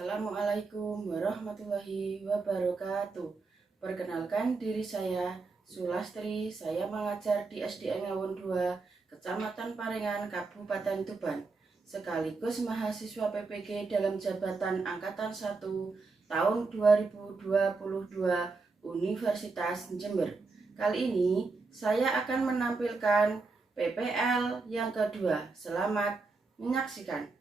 Assalamualaikum warahmatullahi wabarakatuh. Perkenalkan diri saya Sulastri. Saya mengajar di SDN Ngawon 2, Kecamatan Parengan, Kabupaten Tuban. Sekaligus mahasiswa PPG dalam jabatan Angkatan 1 tahun 2022 Universitas Jember. Kali ini saya akan menampilkan PPL yang kedua. Selamat menyaksikan.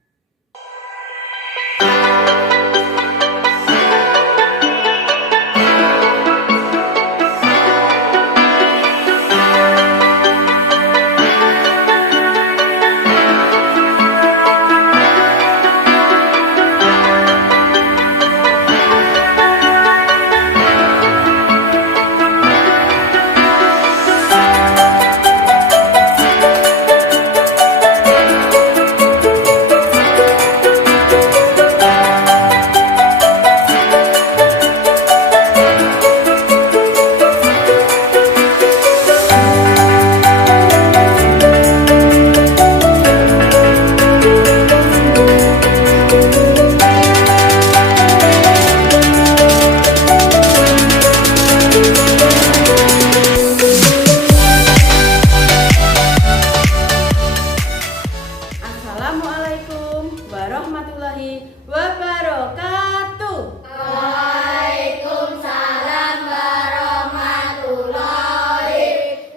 Assalamualaikum warahmatullahi wabarakatuh. Waalaikumsalam warahmatullahi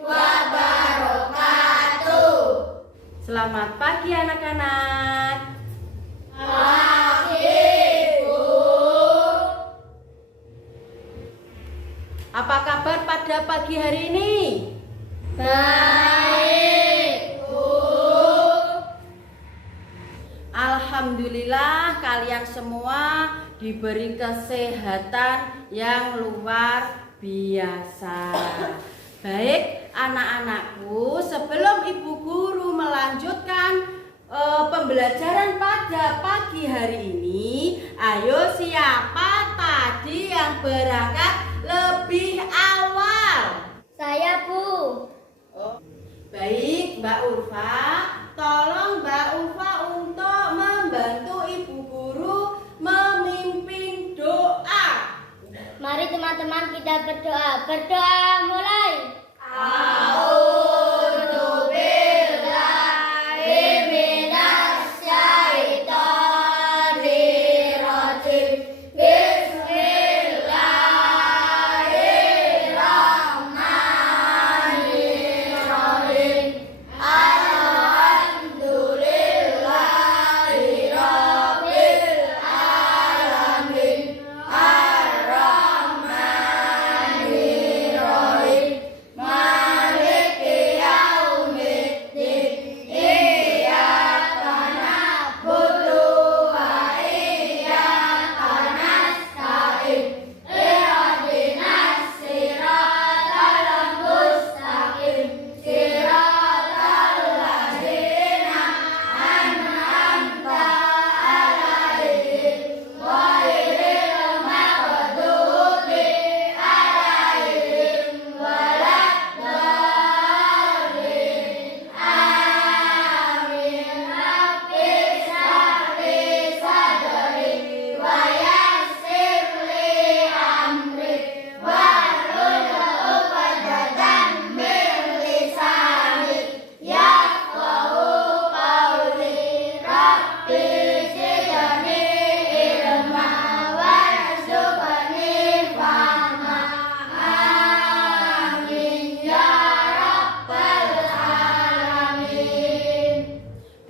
wabarakatuh. Selamat pagi anak-anak. Pagi, Bu. Apa kabar pada pagi hari ini? Baik, Bu. Alhamdulillah kalian semua diberi kesehatan yang luar biasa. Baik anak-anakku, sebelum Ibu Guru melanjutkan pembelajaran pada pagi hari ini, ayo siapa tadi yang berangkat lebih awal? Saya, Bu. Oh, baik Mbak Ulfa, tolong Mbak Ulfa untuk membantu Ibu Guru memimpin doa. Mari teman-teman kita berdoa. Berdoa mulai.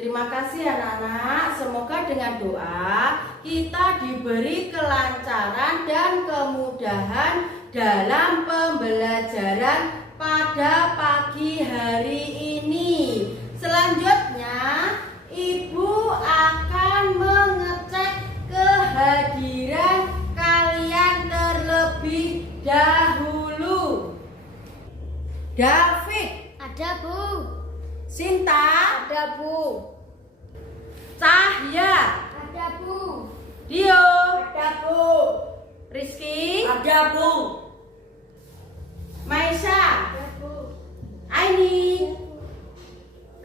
Terima kasih anak-anak, semoga dengan doa kita diberi kelancaran dan kemudahan dalam pembelajaran pada pagi hari ini. Selanjutnya, Ibu akan mengecek kehadiran kalian terlebih dahulu. David, Ada, Bu. Sinta, Ada, Bu. Cahya, Ada, Bu. Dio, Ada, Bu. Rizky, Ada, Bu. Maisha, Ada, Bu. Aini,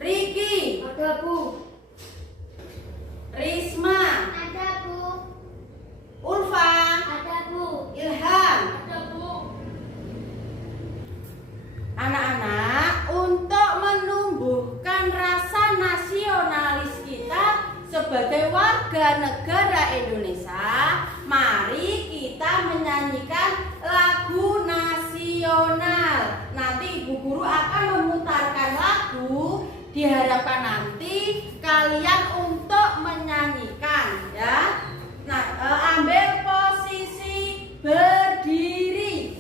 Ricky, Ada, Bu. Risma, Ada, Bu. negara Indonesia, mari kita menyanyikan lagu nasional. Nanti Ibu Guru akan memutarkan lagu. Diharapkan nanti kalian untuk menyanyikan, ya. Nah, ambil posisi berdiri.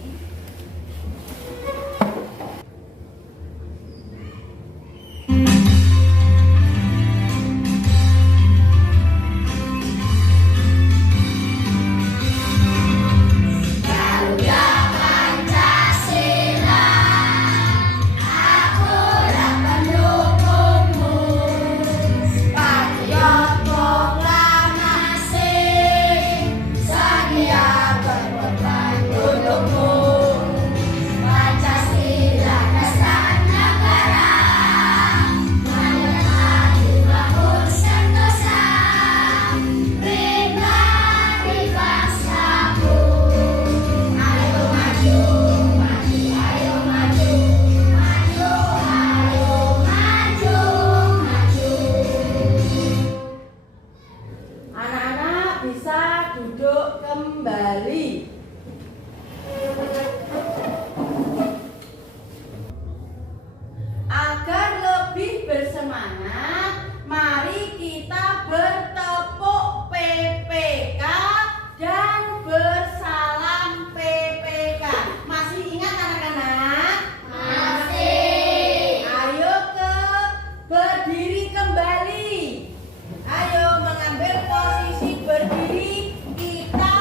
Bisa duduk kembali. Agar lebih bersemangat, mari kita bertepuk PPK dan bersalam PPK. Masih ingat anak-anak? Masih. Ayo berdiri kembali. Ayo mengambil posisi berdiri kita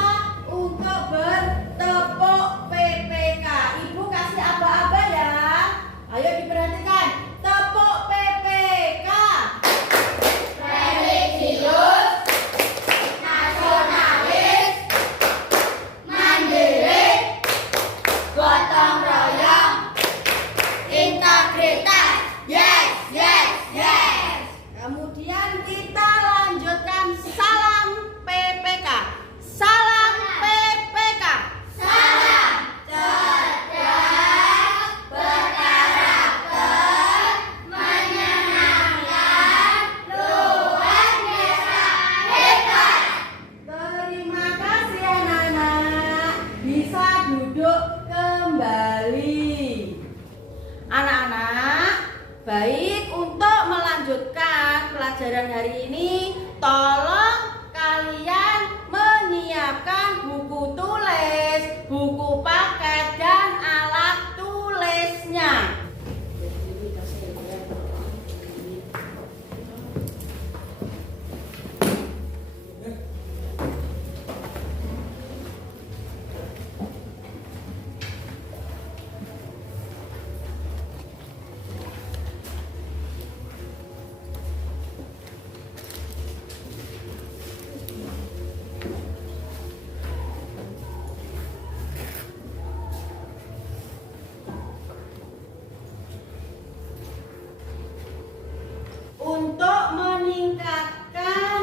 untuk bertepuk PPK. Ibu kasih aba-aba ya. Ayo diperhatikan. Tepuk PPK. Religius, nasionalis, mandiri, gotong royong, integritas. Yes, yes, yes. Kemudian kita lanjutkan salam PPK. Salam PPK. Salam cerdas, berkarakter, menyenangkan, luar biasa, hebat. Terima kasih anak-anak. Bisa duduk kembali. Anak-anak, baik, untuk melanjutkan pelajaran hari ini, tolong kalian menyiapkan buku tulis, buku paket, dan alat tulisnya. Untuk meningkatkan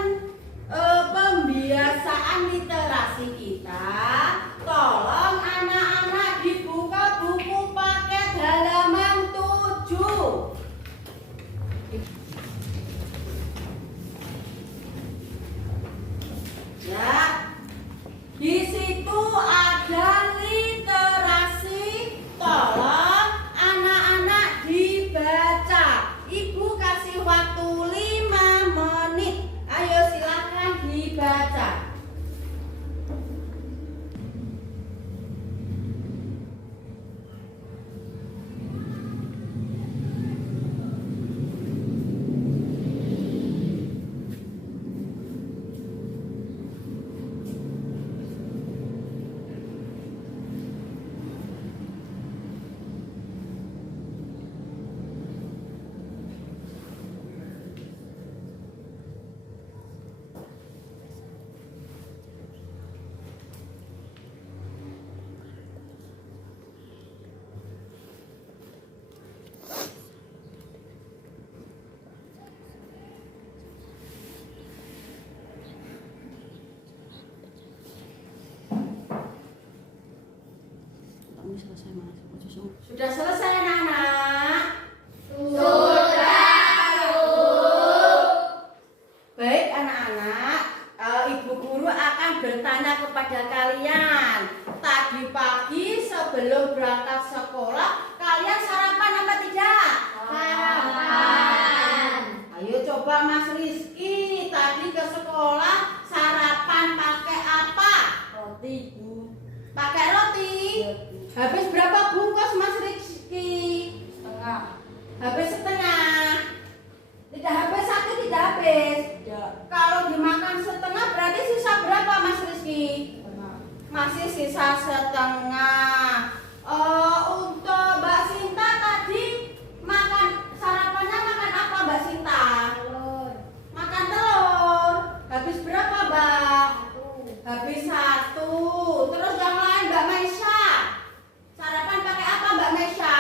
pembiasaan literasi kita, tolong anak-anak dibuka buku paket halaman 7. Ya, di situ ada literasi. Tolong anak-anak dibaca. Ibu kasih waktu 5 menit. Ayo silakan dibaca. Sudah selesai anak-anak? Sudah, Bu. Baik anak-anak, Ibu akan bertanya kepada kalian. Tadi pagi sebelum berangkat sekolah, kalian sarapan apa tidak? Sarapan. Ayo coba Mas Rizky, tadi ke sekolah sarapan pakai apa? Roti, Bu. Pakai roti. Habis berapa bungkus Mas Rizky? Setengah. Habis setengah. Tidak habis satu, tidak habis. Tidak. Kalau dimakan setengah berarti sisa berapa Mas Rizky? Setengah. Masih sisa setengah. Untuk Mbak Sinta tadi makan sarapannya makan apa Mbak Sinta? Telur. Makan telur. Habis berapa Mbak? Satu. Habis satu. Terus yang lain Mbak Maisha. Sarapan pakai apa Mbak Maisha?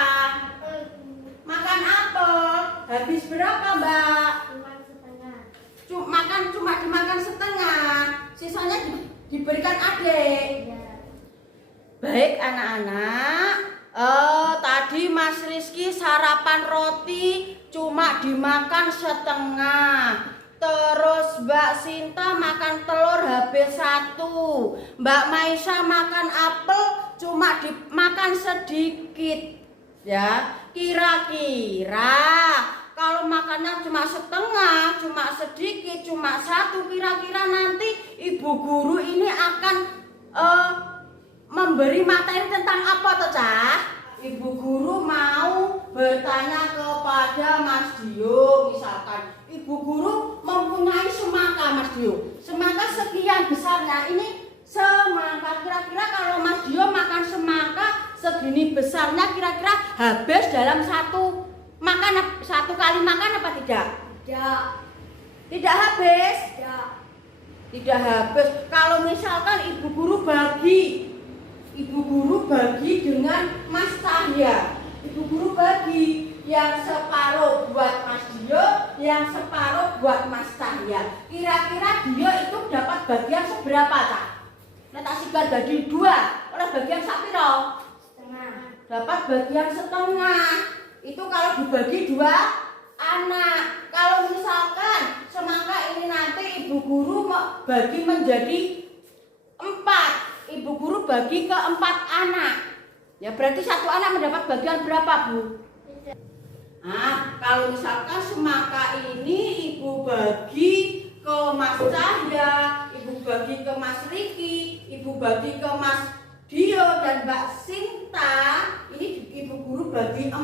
Makan apel. Habis berapa Mbak? Cuma setengah. Cuma dimakan setengah. Sisanya diberikan adik. Ya. Baik anak-anak, tadi Mas Rizky sarapan roti cuma dimakan setengah. Terus Mbak Sinta makan telur habis satu. Mbak Maisha makan apel cuma dimakan sedikit. Ya, kira-kira kalau makannya cuma setengah, cuma sedikit, cuma satu, kira-kira nanti ibu guru ini akan memberi materi tentang apa toh Cah? Ibu guru mau bertanya kepada Mas Dio, misalkan ibu guru mempunyai semangka Mas Dio, semangka sekian besarnya, ini semangka, kira-kira kalau Mas Dio makan semangka segini besarnya, kira-kira habis dalam satu kali makan apa tidak? Tidak. Tidak habis? Tidak. Tidak habis. Kalau misalkan ibu guru bagi dengan Mas Cahya, ibu guru bagi yang separuh buat Mas Dio, yang separuh buat Mas Cahya. Kira-kira Dio itu dapat bagian seberapa Cak? Nah tak sikat bagi dua, oleh bagian sapiro? Setengah. Dapat bagian setengah. Itu kalau dibagi dua anak. Kalau misalkan semangka ini nanti ibu guru bagi menjadi 4, ibu guru bagi ke 4 anak, ya berarti satu anak mendapat bagian berapa Bu? Nah, kalau misalkan semangka ini ibu bagi ke Mas Cahya, ibu bagi ke Mas Riki, ibu bagi ke Mas Dio dan Mbak Sinta, ini ibu guru bagi 4.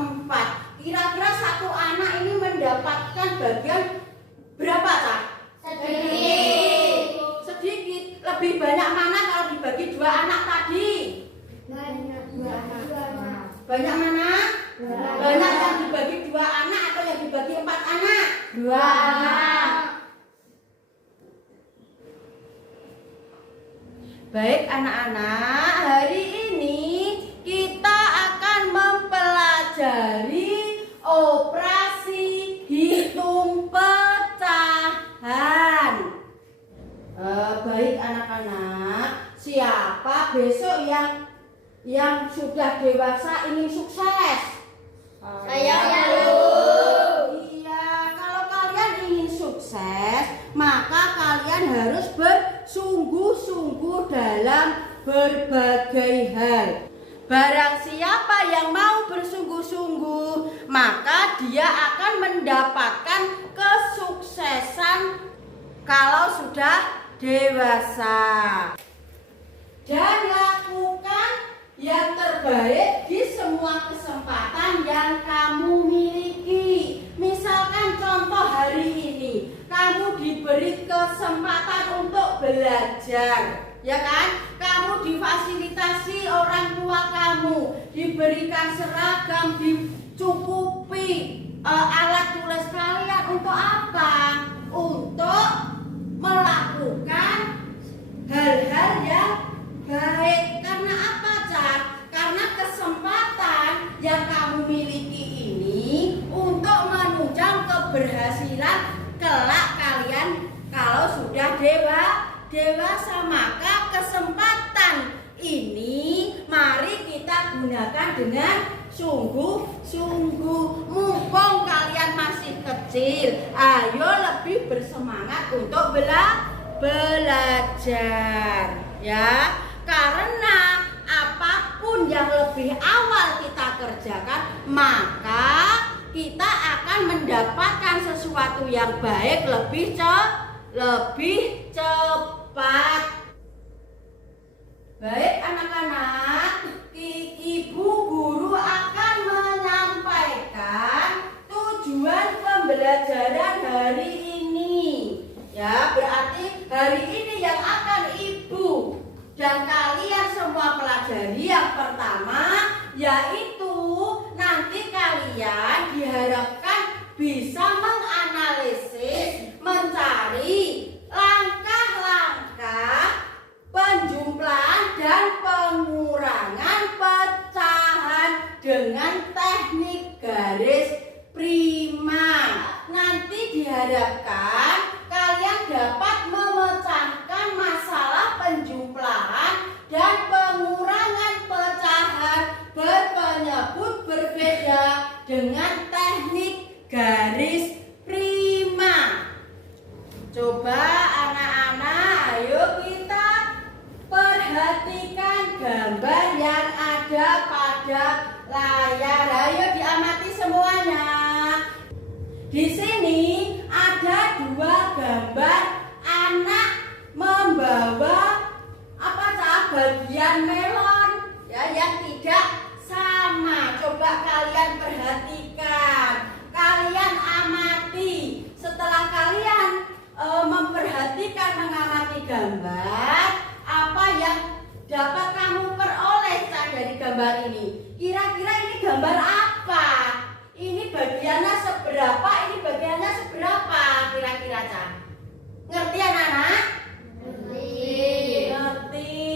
Kira-kira satu anak ini mendapatkan bagian berapa Cak? Sedikit. Sedikit. Lebih banyak mana kalau dibagi 2 anak tadi? Banyak. Dua anak. Banyak mana? Banyak yang dibagi 2 anak atau yang dibagi 4 anak? 2 anak. Baik anak-anak, hari ini kita akan mempelajari operasi hitung pecahan. Baik anak-anak, siapa besok yang sudah dewasa ingin sukses? Saya Iya, kalau kalian ingin sukses, maka kalian harus bersungguh-sungguh dalam berbagai hal. Barang siapa yang mau bersungguh-sungguh, maka dia akan mendapatkan kesuksesan kalau sudah dewasa. Dan lakukan yang terbaik di semua kesempatan yang kamu miliki. Misalkan contoh hari ini, kamu diberi kesempatan untuk belajar, ya kan? Kamu difasilitasi orang tua kamu, diberikan seragam, dicukupi alat tulis kalian untuk apa? Untuk melakukan hal-hal yang baik. Karena apa, Cak? Karena kesempatan yang kamu miliki ini untuk menunjang keberhasilan kelak kalian kalau sudah dewasa. Maka kesempatan ini mari kita gunakan dengan sungguh-sungguh. Mumpung kalian masih kecil, ayo lebih bersemangat untuk belajar. belajar ya. Karena apapun yang lebih awal kita kerjakan, maka kita akan mendapatkan sesuatu yang baik lebih cepat. Baik anak-anak, Ibu Guru akan menyampaikan tujuan pembelajaran hari ini. Ya, berarti hari ini yang akan Ibu dan kalian semua pelajari yang pertama, yaitu nanti kalian diharapkan bisa menganalisis, mencari langkah-langkah penjumlahan dan pengurangan pecahan dengan teknik garis prima. Nanti diharapkan kalian dapat memecahkan masalah penjumlahan dan pengurangan pecahan berpenyebut berbeda dengan teknik garis prima. Coba anak-anak, ayo kita perhatikan gambar yang ada pada layar. Ayo diamati semuanya. Di sini ada dua gambar anak membawa bagian melon ya yang tidak sama. Coba kalian perhatikan, kalian amati. Setelah kalian mengamati gambar, apa yang dapat kamu peroleh dari gambar ini? Kira-kira ini gambar apa? Ini bagiannya seberapa? Ini bagiannya seberapa? Kira-kira Cak? Ngerti anak-anak? Ngerti.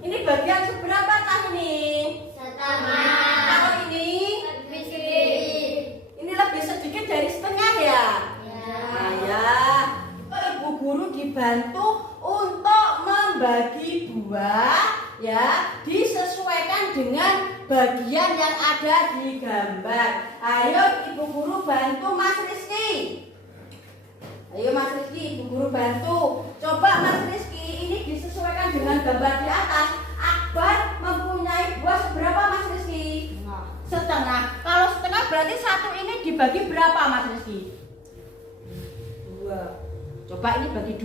Ini bagian seberapa Cak ini? Setengah. Kalau ini? Lebih sedikit. Ini lebih sedikit dari setengah ya? Nah, ya. Ibu Guru dibantu untuk membagi buah ya, disesuaikan dengan bagian yang ada di gambar. Ayo Ibu Guru bantu Mas Rizky. Ayo Mas Rizky, Ibu Guru bantu. Coba Mas Rizky, ini disesuaikan dengan gambar di atas. Akbar mempunyai buah seberapa Mas Rizky? Setengah. Kalau setengah berarti satu ini dibagi berapa Mas Rizky? 2. Coba ini bagi 2.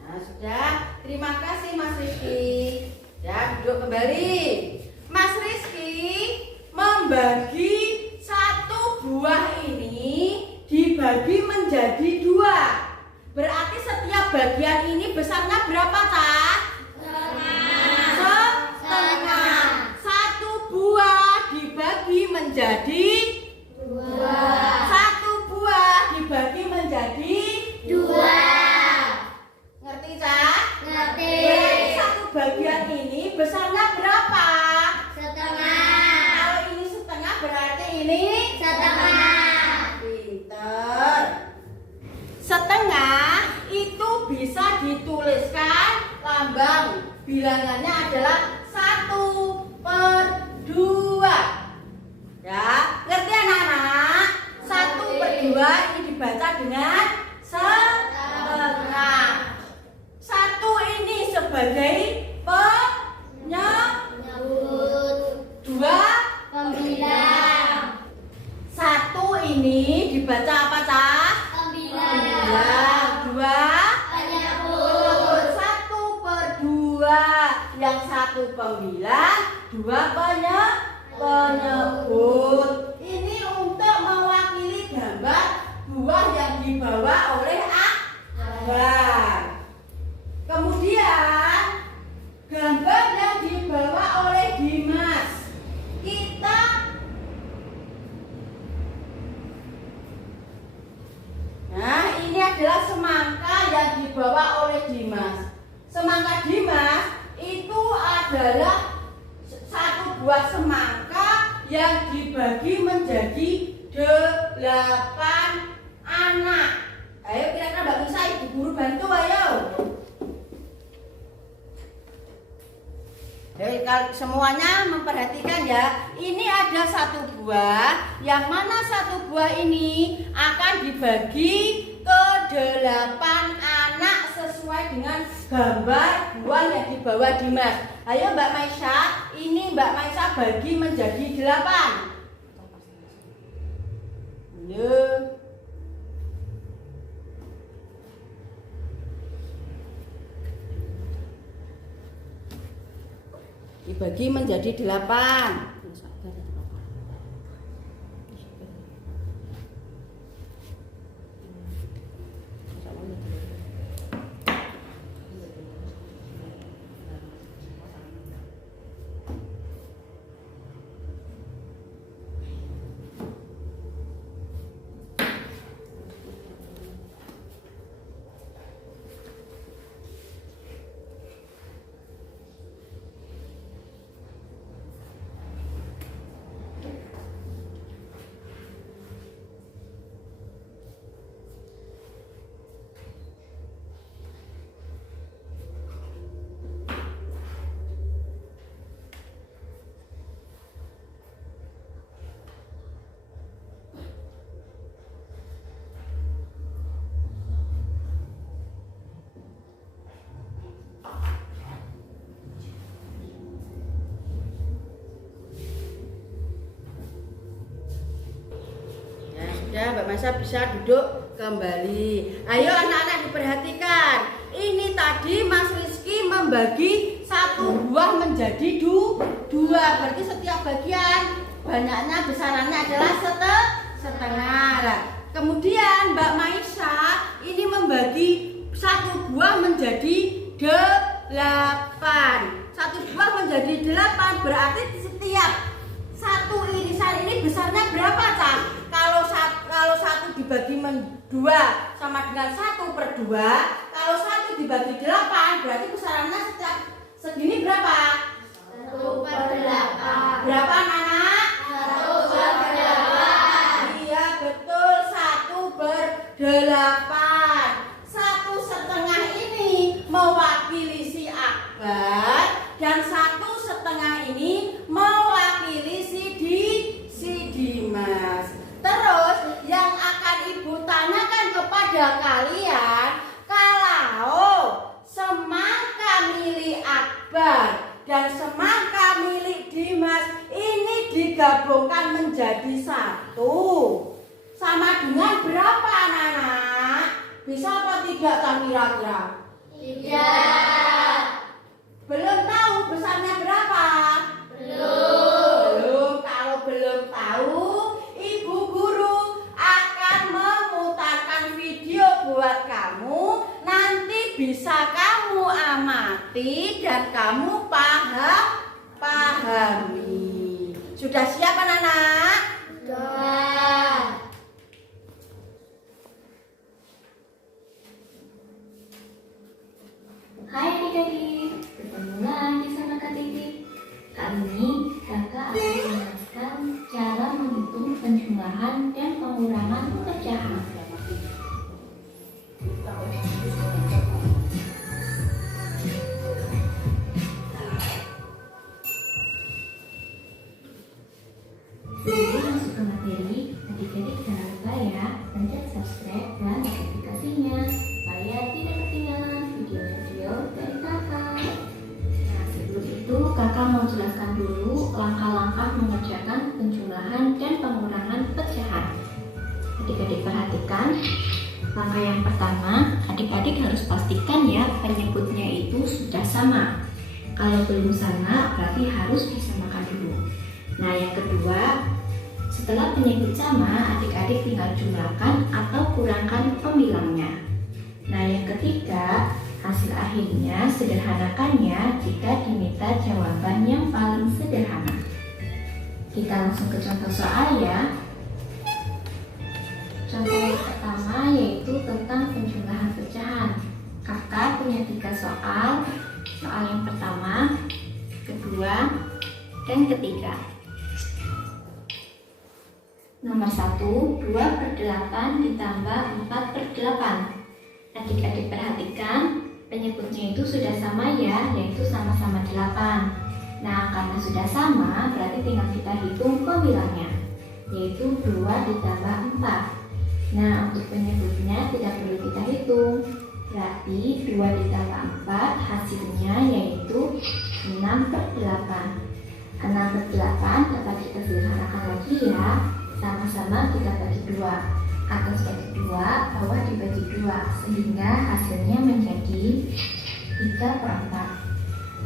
Nah, sudah. Terima kasih Mas Rizky. Ya, duduk kembali. Mas Rizky membagi satu buah ini dibagi menjadi 2. Berarti setiap bagian ini besarnya berapa, Cak? Setengah. Satu buah dibagi menjadi 2. Satu buah dibagi menjadi 2. Ngerti, Cak? Ngerti. Berarti satu bagian ini besarnya berapa? Setengah. Kalau ini setengah berarti ini Setengah. Pinter. Setengah itu bisa dituliskan lambang bilangannya adalah 1/2. Ya, ngerti anak-anak? 1/2 ini dibaca dengan setengah. 1 ini sebagai Menyebut 2. Pembilang. 1 ini dibaca apa, Cak? Pembilang. 2. Penyebut. 1/2. Yang 1 pembilang, 2 penyebut. Ini untuk mewakili gambar buah yang dibawa oleh Akbar. Kemudian gambar yang dibawa oleh Dimas. Nah, ini adalah semangka yang dibawa oleh Dimas. Semangka Dimas itu adalah satu buah semangka yang dibagi menjadi 8 anak. Ayo kira-kira Mbak Nisa, Ibu Guru bantu ayo. Semuanya memperhatikan ya. Ini ada satu buah, yang mana satu buah ini akan dibagi ke 8 anak sesuai dengan gambar buah yang dibawa Dimas. Ayo Mbak Maisha, ini Mbak Maisha bagi menjadi 8. Ayo. Dibagi menjadi 8. Ya, Mbak Maisha bisa duduk kembali. Ayo anak-anak diperhatikan. Ini tadi Mas Rizky membagi satu buah menjadi dua. Berarti setiap bagian banyaknya besarannya adalah setengah. Nah, kemudian Mbak Maisha ini membagi satu buah menjadi 8. Satu buah menjadi 8 berarti setiap satu irisan ini besarnya berapa, Cak? Kalau satu dibagi 2 sama dengan 1/2. Kalau 1 dibagi 8 berarti besarannya setiap segini berapa? 1/8. Berapa anak? 1/8. Iya betul, 1/8. 1/2 ini mewakili si Akbar dan 1/2 ini mewakili si Dimas. Terus yang akan Ibu tanyakan kepada kalian, kalau semangka milik Akbar dan semangka milik Dimas ini digabungkan menjadi 1, sama dengan berapa anak-anak? Bisa apa tidak kira-kira? Tidak. Belum tahu besarnya berapa? Belum. Kalau belum tahu, Ibu Guru akan memutarkan video buat kamu. Nanti bisa kamu amati dan kamu pahami. Sudah siap anak-anak? Sudah. Hai adik-adik, ketemu lagi sama Kak Titik. Kali ini kakak akan menjelaskan cara menghitung penjumlahan dan pengurangan pecahan. Sebelum masuk ke materi, adik-adik jangan lupa ya pencet subscribe dan notifikasinya supaya tidak ketinggalan video-video dari kakak. Nah, sebelum itu kakak mau jelaskan dulu langkah-langkah mengerjakan penjumlahan dan pengurangan pecahan. Adik-adik perhatikan, langkah yang pertama, adik-adik harus pastikan ya penyebutnya itu sudah sama. Kalau belum sama, berarti harus disamakan dulu. Nah, yang kedua, setelah penyebut sama, adik-adik tinggal jumlahkan atau kurangkan pembilangnya. Nah, yang ketiga, hasil akhirnya sederhanakannya jika diminta jawaban yang paling sederhana. Kita langsung ke contoh soal ya. Contoh yang pertama yaitu tentang penjumlahan pecahan. Kakak punya 3 soal. Soal yang pertama, kedua, dan ketiga. Nomor 1, 2/8 ditambah 4/8. Adik-adik perhatikan, penyebutnya itu sudah sama ya, yaitu sama-sama 8. Nah, karena sudah sama, berarti tinggal kita hitung pembilangnya, yaitu 2 ditambah 4. Nah, untuk penyebutnya tidak perlu kita hitung, berarti 2 ditambah 4 hasilnya yaitu 6/8. 6/8 dapat kita sederhanakan lagi ya, sama-sama kita bagi 2. Atas bagi 2, bawah dibagi 2, sehingga hasilnya menjadi 3/4.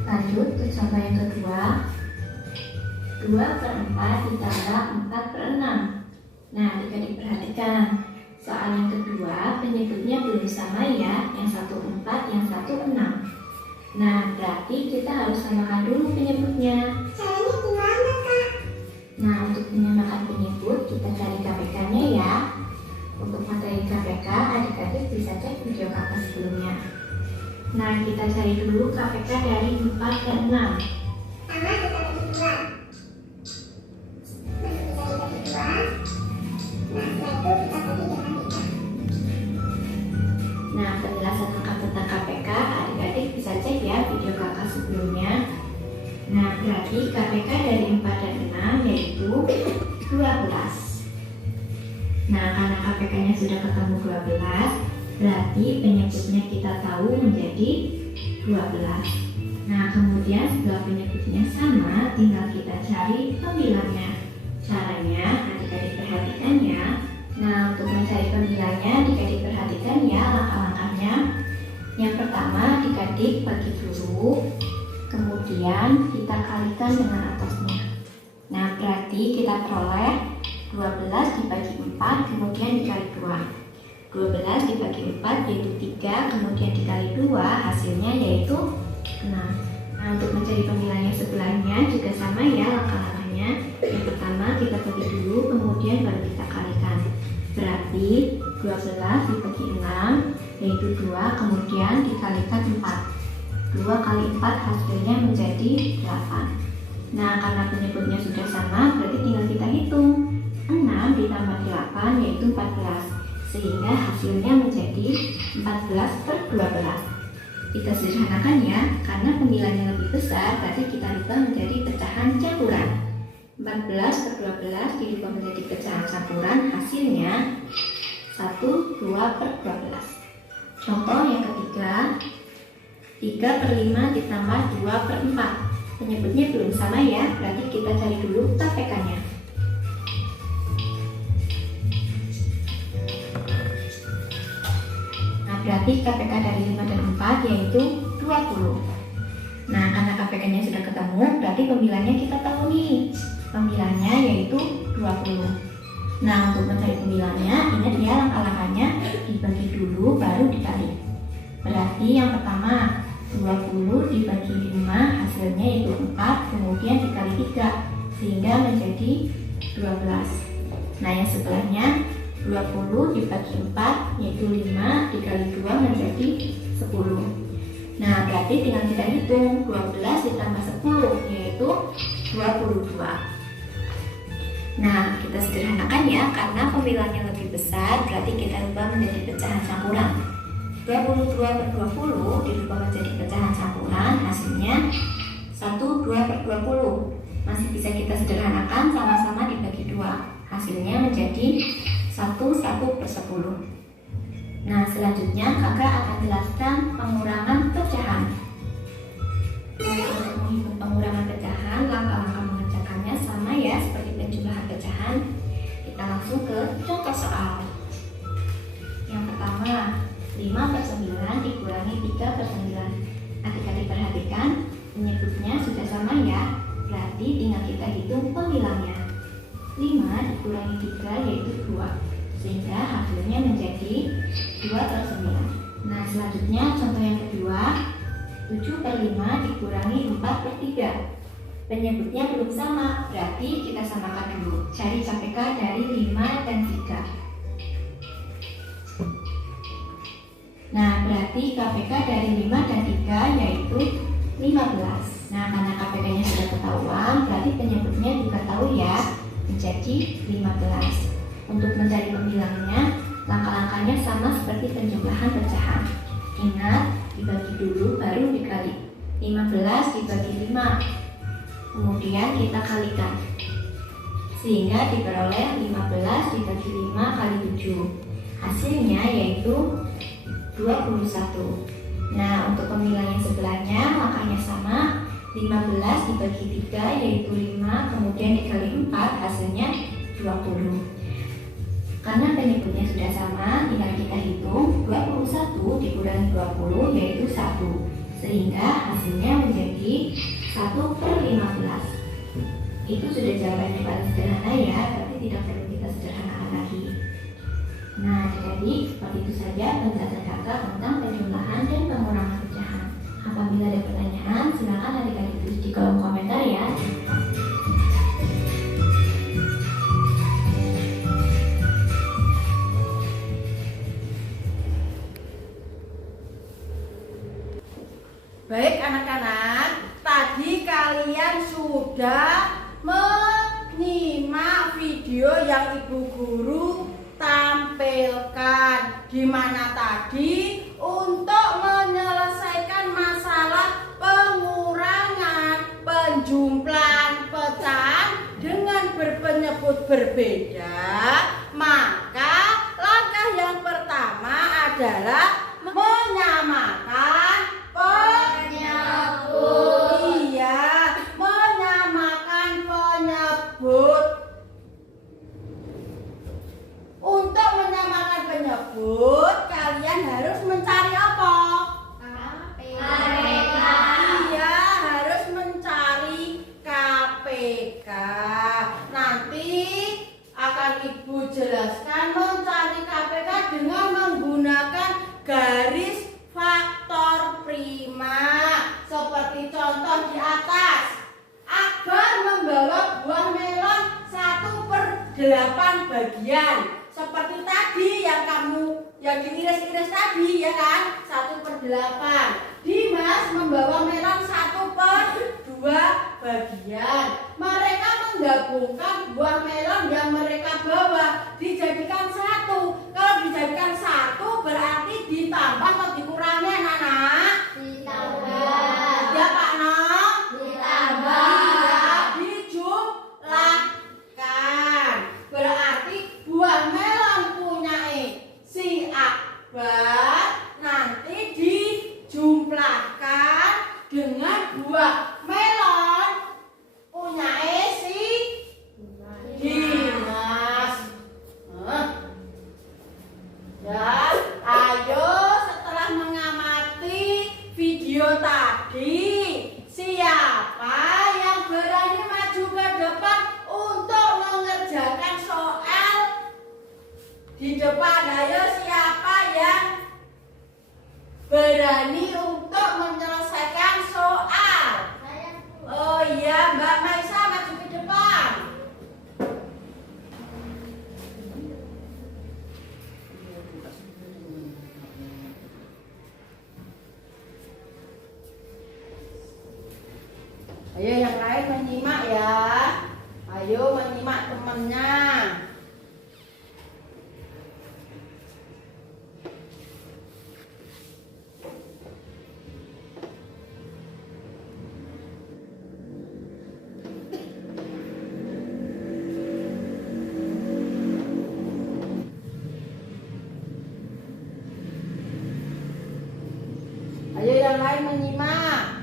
Lanjut ke contoh yang kedua, 2/4 ditambah 4/6. Nah, adik-adik perhatikan, soal yang kedua penyebutnya belum sama ya, yang satu 4, yang satu 6. Nah, berarti kita harus samakan dulu penyebutnya. Caranya gimana, Kak? Nah, untuk menyamakan penyebut, kita cari KPK-nya ya. Untuk materi KPK, adik-adik bisa cek video kakak sebelumnya. Nah, kita cari dulu KPK dari 4 dan 6. Sama kita bagi 2. Masih bisa dibagi 2. Nah, setelah itu kita bagi dengan 3. Nah, penjelasan lengkap tentang KPK, adik-adik bisa cek ya video kakak sebelumnya. Nah, berarti KPK dari 4 dan 6 yaitu 12. Nah, karena KPK-nya sudah ketemu 12, berarti penyebutnya kita tahu menjadi 12. Nah, kemudian setelah penyebutnya sama, tinggal kita cari pembilangnya. Caranya, adik-adik perhatikan ya. Nah, untuk mencari pembilangnya, adik-adik perhatikan ya langkah-langkahnya. Yang pertama, adik-adik bagi dulu, kemudian kita kalikan dengan atasnya. Nah, berarti kita peroleh 12 dibagi 4, kemudian dikali 2. 12 dibagi 4 yaitu 3, kemudian dikali 2, hasilnya yaitu 6. Nah, untuk mencari pembilangnya sebelahnya juga sama ya langkah-langkahnya. Yang pertama kita bagi dulu, kemudian baru kita kalikan. Berarti 12 dibagi 6 yaitu 2, kemudian dikalikan 4. 2 kali 4 hasilnya menjadi 8. Nah, karena penyebutnya sudah sama, berarti tinggal kita hitung. 6 ditambah 8 yaitu 14, sehingga hasilnya menjadi 14/12. Kita sederhanakan ya, karena pembilangnya lebih besar, berarti kita rubah menjadi pecahan campuran. 14/12 dirubah menjadi pecahan campuran, hasilnya 1/2/12. Contoh yang ketiga, 3/5 ditambah 2/4. Penyebutnya belum sama ya, berarti kita cari dulu KPK-nya. Berarti KPK dari 5 dan 4 yaitu 20. Nah, karena KPK-nya sudah ketemu, berarti pembilangnya kita tahu nih. Pembilangnya yaitu 20. Nah, untuk mencari pembilangnya, ingat ya langkah-langkahnya, dibagi dulu baru dikali. Berarti yang pertama, 20 dibagi 5 hasilnya yaitu 4, kemudian dikali 3, sehingga menjadi 12. Nah, yang sebelahnya 20 dibagi 4 yaitu 5 dikali 2 menjadi 10. Nah, berarti tinggal kita hitung 12 ditambah 10 yaitu 22. Nah, kita sederhanakan ya, karena pembilangnya lebih besar, berarti kita rubah menjadi pecahan campuran. 22/20 dirubah menjadi pecahan campuran, hasilnya 1/2/20. Masih bisa kita sederhanakan, sama-sama dibagi 2. Hasilnya menjadi 1/10. Nah, selanjutnya kakak akan jelaskan pengurangan pecahan. Untuk menghitung pengurangan pecahan, langkah-langkah mengerjakannya sama ya seperti penjumlahan pecahan. Kita langsung ke contoh soal. Yang pertama, 5/9 dikurangi 3/9. Adik-adik perhatikan, penyebutnya sudah sama ya, berarti tinggal kita hitung pembilangnya. 5 dikurangi 3 yaitu 2, sehingga hasilnya menjadi 2/9. Nah, selanjutnya contoh yang kedua, 7/5 dikurangi 4/3. Penyebutnya belum sama, berarti kita samakan dulu. Cari KPK dari 5 dan 3. Nah, berarti KPK dari 5 dan 3 yaitu 15. Nah, karena KPK-nya sudah ketahuan, berarti penyebutnya juga tahu ya. menjadi 15. Untuk mencari pembilangnya, langkah-langkahnya sama seperti penjumlahan pecahan. Ingat, dibagi dulu baru dikali. 15 dibagi 5. Kemudian kita kalikan. Sehingga diperoleh 15 dibagi 5 kali 7. Hasilnya yaitu 21. Nah, untuk pembilang yang sebelahnya langkahnya sama. 15 dibagi 3 yaitu 5, kemudian dikali 4 hasilnya 20. Karena penyebutnya sudah sama, tinggal kita hitung 21 dikurangi 20 yaitu 1. Sehingga hasilnya menjadi 1/15. Itu sudah jawaban yang paling sederhana ya, tapi tidak perlu kita sederhanakan lagi. Nah, jadi seperti itu saja penjelasan kakak tentang penjumlahan dan pengurangan pecahan. Apabila ada pertanyaan, silakan adik-adik tulis di kolom komentar ya. Baik anak-anak, tadi kalian sudah menyimak video yang ibu guru tampilkan, di mana tadi untuk menyelesaikan masalah pengurangan, penjumlahan pecahan dengan berpenyebut berbeda, maka langkah yang pertama adalah menyamakan penyebut. Iya, menyamakan penyebut. Untuk menyamakan penyebut, kalian harus mencari apa? KPK. Iya, harus mencari KPK. Nanti akan ibu jelaskan mencari KPK dengan menggunakan garis faktor prima seperti contoh di atas. Akbar membawa buah melon 1/8 bagian seperti tadi yang diiris-iris tadi ya kan, 1/8. Dimas membawa melon 1/2 bagian. Mereka menggabungkan buah melon yang mereka bawa dijadikan 1. Kalau dijadikan 1 berarti ditambah atau dikurangi anak-anak? Ditambah. Ya Pak Nom? Ditambah. Iya, dijumlahkan. Berarti buah melon punya si Akbar nanti dijumlahkan dengan buah melon punya si Dimas. Ya, ayo setelah mengamati video tadi, siapa yang berani maju ke depan untuk mengerjakan soal di depan? Ayo, siapa yang berani untuk menyelesaikan soal? Oh iya, Mbak Maisa maju ke depan. Ayo yang lain menyimak ya. Ayo menyimak temannya. Ayo yang lain menyimak.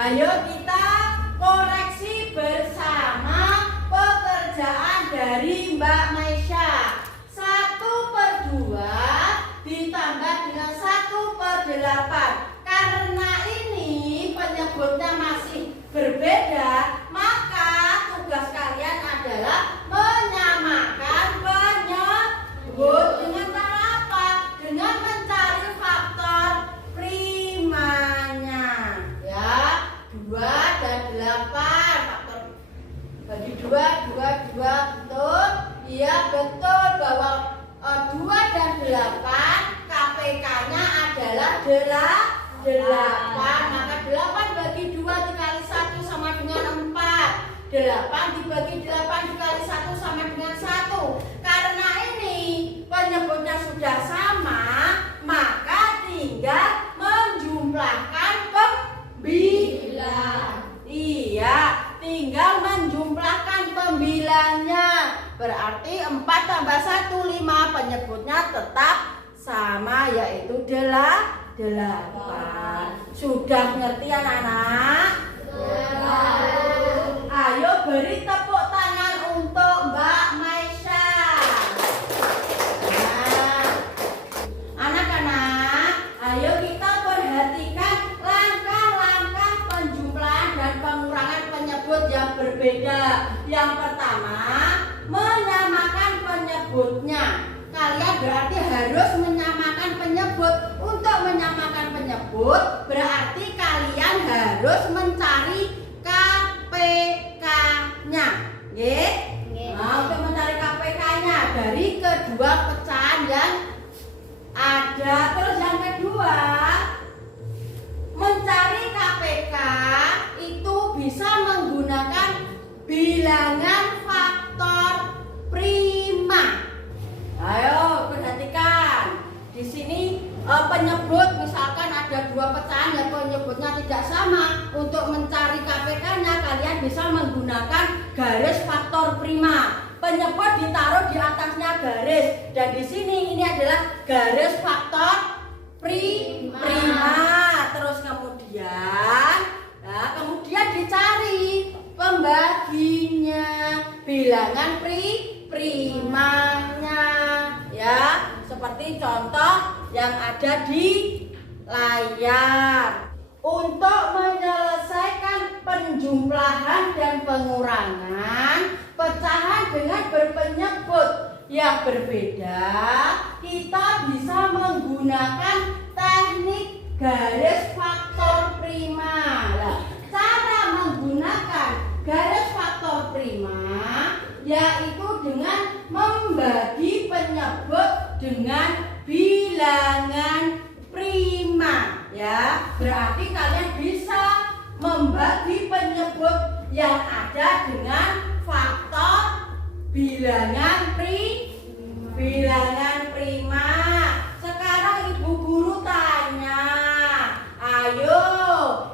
Ayo kita koreksi bersama pekerjaan dari Mbak Maisha. 1/2 ditambah dengan 1/8. Karena ini penyebutnya masih berbeda, maka tugas kalian adalah menyamakan penyebut dengan cara apa? Dengan mencari faktor primanya. Ya, 2 dan 8. Faktor bagi 2 delapan. Maka 8 bagi 2 dikali 1 sama dengan 4. 8 dibagi 8 dikali 1 sama dengan 1. Karena ini penyebutnya sudah sama, maka tinggal menjumlahkan pembilang. Iya, tinggal menjumlahkan pembilangnya. Berarti 4 tambah 1 5, penyebutnya tetap sama, yaitu 8. Sudah ngerti anak-anak? Ayo beri tepuk tangan untuk Mbak Maisha. Nah, anak-anak, ayo kita perhatikan langkah-langkah penjumlahan dan pengurangan penyebut yang berbeda. Yang pertama, menyamakan penyebutnya. Kalian berarti harus menyamakan penyebut. Untuk menyamakan penyebut berarti kalian harus mencari KPK-nya. Nggih? Nah, untuk mencari KPK-nya dari kedua pecahan yang ada. Terus yang kedua, mencari KPK itu bisa menggunakan bilangan faktor prima. Ayo perhatikan. Di sini penyebut misalkan ada dua pecahan yang penyebutnya tidak sama. Untuk mencari KPK-nya kalian bisa menggunakan garis faktor prima. Penyebut ditaruh di atasnya garis, dan di sini ini adalah garis faktor prima. Terus kemudian dicari pembaginya, bilangan primanya, ya, seperti contoh yang ada di layar. Untuk menyelesaikan penjumlahan dan pengurangan pecahan dengan berpenyebut yang berbeda, kita bisa menggunakan teknik garis faktor prima. Nah, cara menggunakan garis faktor prima yaitu dengan membagi penyebut dengan bilangan prima, ya. Berarti kalian bisa membagi penyebut yang ada dengan faktor bilangan prima. Sekarang ibu guru tanya, ayo,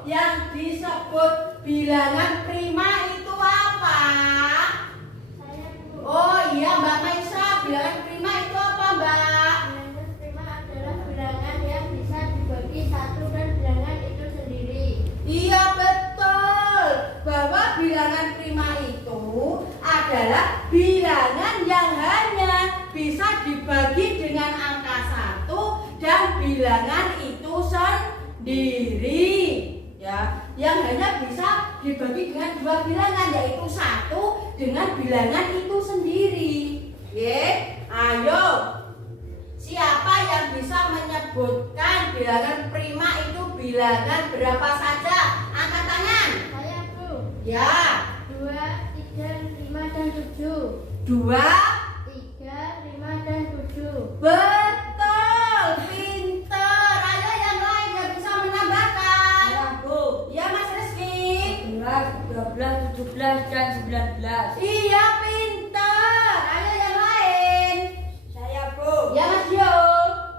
yang disebut bilangan prima itu apa? Oh iya, Mbak Maisha, bilangan prima itu apa, Mbak? Bilangan prima adalah bilangan yang bisa dibagi satu dan bilangan itu sendiri. Iya, betul. Bahwa bilangan prima itu adalah bilangan yang hanya bisa dibagi dengan angka 1 dan bilangan itu sendiri, ya, yang hanya bisa dibagi dengan dua bilangan, yaitu 1 dengan bilangan itu sendiri. Ayo, siapa yang bisa menyebutkan bilangan prima itu bilangan berapa saja? Angkat tangan. Saya, Bu. Ya. 2, 3, 5, dan 7. 2, 3, 5, dan 7. betul, pinter. Ayo yang lain yang bisa menambahkan. Saya, Bu. Ya, Mas Rizky. 11, 12, 17, dan 19. Iya, pinter. Ayo yang lain. Saya, Bu. Ya, Mas Dio.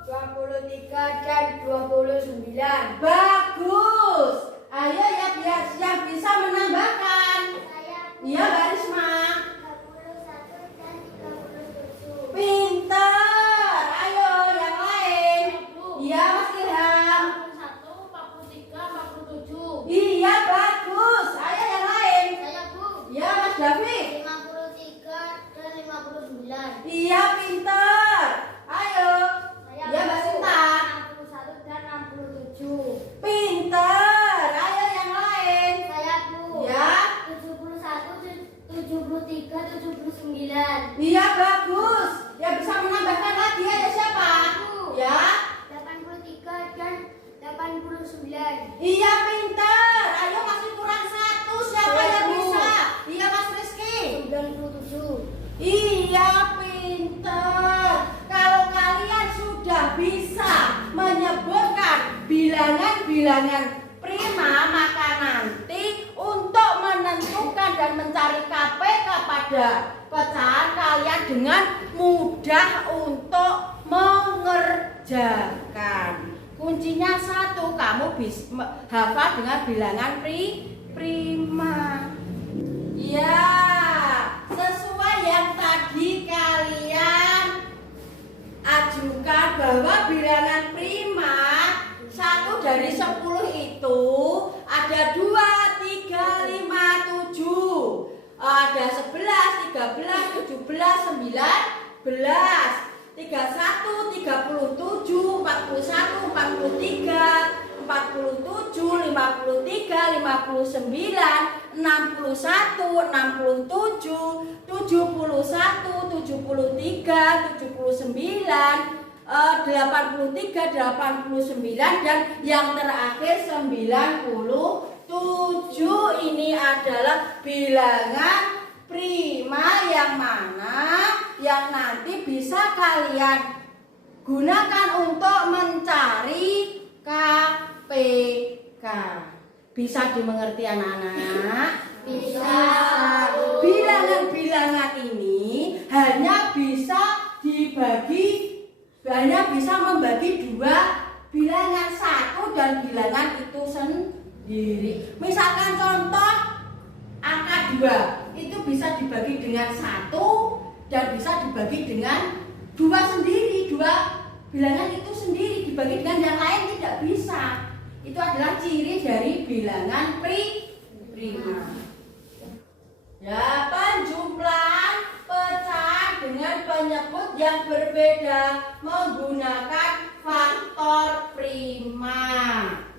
23 dan 29. Bagus. Ayo yang bisa menambahkan. Saya, Bu. Iya, Mbak Risma. 31 dan 37. Pinter. Ayo yang lain. Iya, Mas Ilham. 41, 43, 47. Iya, bagus. Ayo yang lain. Saya, Bu. Iya, Mas David. 53 dan 59. Iya, pinter. Ayo. Saya, Iya, Mbak Sinta. 61 dan 67. Pinter. Ayo yang lain. Saya, Bu. Ya. 71, 73, 79. Iya, bagus. Ya, bisa menambahkan lagi. Ayo siapa? Ya. 83 dan 89. Iya, pinter. Ayo, masih kurang 1. Siapa Saya, yang Bu. bisa? Iya, Mas Rizky. 97. Iya, pinter. Kalau kalian sudah bisa menyebutkan bilangan-bilangan prima, maka nanti untuk menentukan dan mencari KPK pada pecahan kalian dengan mudah untuk mengerjakan. Kuncinya satu, kamu bisa hafal dengan bilangan prima. Ya, sesuai yang tadi kalian ajukan bahwa bilangan prima 1 dari 10 itu ada 2, 3, 5, 7. Ada 11, 13, 17, 19, 31, 37, 41, 43, 47, 53, 59, 61, 67, 71, 73, 79, 83, 89 dan yang terakhir 97. Ini adalah bilangan prima yang mana yang nanti bisa kalian gunakan untuk mencari KPK. Bisa dimengerti anak-anak? Bisa. Bilangan-bilangan ini hanya bisa membagi dua bilangan, satu dan bilangan itu sendiri. Misalkan contoh angka 2 itu bisa dibagi dengan 1 dan bisa dibagi dengan 2 sendiri. 2 bilangan itu sendiri dibagi dengan yang lain tidak bisa. Itu adalah ciri dari bilangan prima. Ya, penjumlahan pecahan dengan penyebut yang berbeda menggunakan faktor prima.